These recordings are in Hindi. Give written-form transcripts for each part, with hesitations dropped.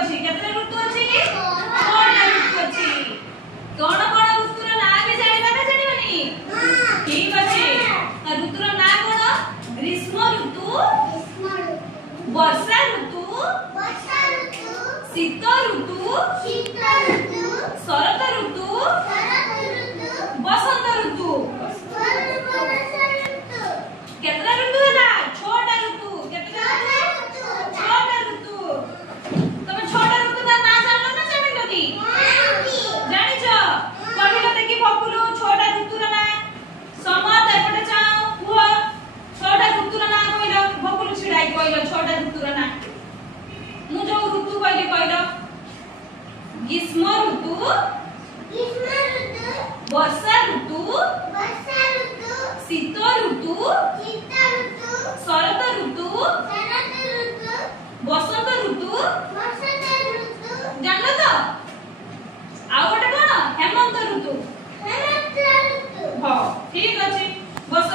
अछि केतरा ऋतु अछि छोटा ऋतु अछि कोन कोन ऋतुर ना भी जानिबा ना जानिबानी ठीक अछि ऋतुर ना कोन ग्रीष्म ऋतु वर्षा ऋतु शीत ऋतु शरत ऋतु बसंत ऋतु केतरा ऋतु होला छोटा ऋतु केतरा छोटा ऋतु तमे छोटा ऋतु का ना जानो ना जानिलोनी जानिछो कहिलो देखि फकुलु छोटा ऋतुर ना समत एपटे जाओ पुओ छोटा ऋतुर ना कहिलो फकुलु छिडाई कहिलो छोटा ऋतुर ना मु जो ऋतु कहिलो ग्रीष्म ऋतु वर्षा ऋतु शीत ऋतु शरत ऋतु बसंत ऋतु जानलो तो आ गोटे कोन हेमंत ऋतु हां ठीक अछि बस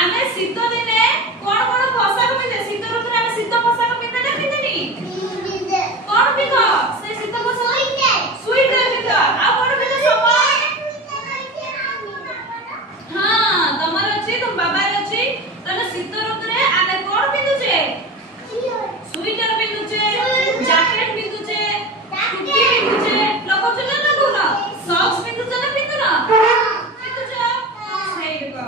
आमे शीत दिने कोन कोन पोशाक पिंधे शीत ऋतु रे शीत पोशाक पिंधे ना पिंधेनी कोन पिंधो से शीत पोशाक स्वेटर पिंधो आ कोन पिंधो समय हां तमर अछि तुम बाबा रे अछि तने शीत ऋतु रे आमे कोन पिंधुचे स्वेटर पिंधुचे जैकेट पिंधुचे टोपी पिंधुचे लगोच ना लगुना सॉक्स पिंधुचे ना पिंधुना पिंधुचे सेइको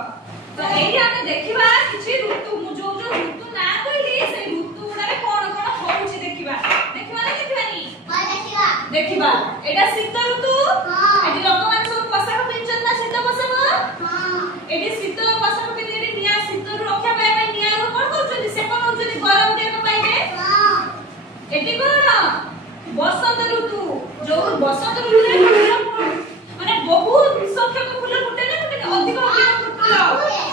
तो एही आमे देखिबा किछि ऋतु मु जो जो ऋतु ना कइली से ऋतु गुडारे कोन कोन होउछि देखिबा देखिबा ना देखिबानी देखिबा एटा शीत ऋतु एटी लोक माने सब पोशाक पिंचन ना शीत पोशाक एटी शीत पोशाक पिंधि एटी निया शीत रु रक्षा पाए में निया रो कोन करछथि से कोन होउछि गरम दिन पाइबे एटी कोन बसंत ऋतु जो बसंत ऋतु रे फूल माने बहुत संख्यक फूल फुटे ना अधिक अधिक फूल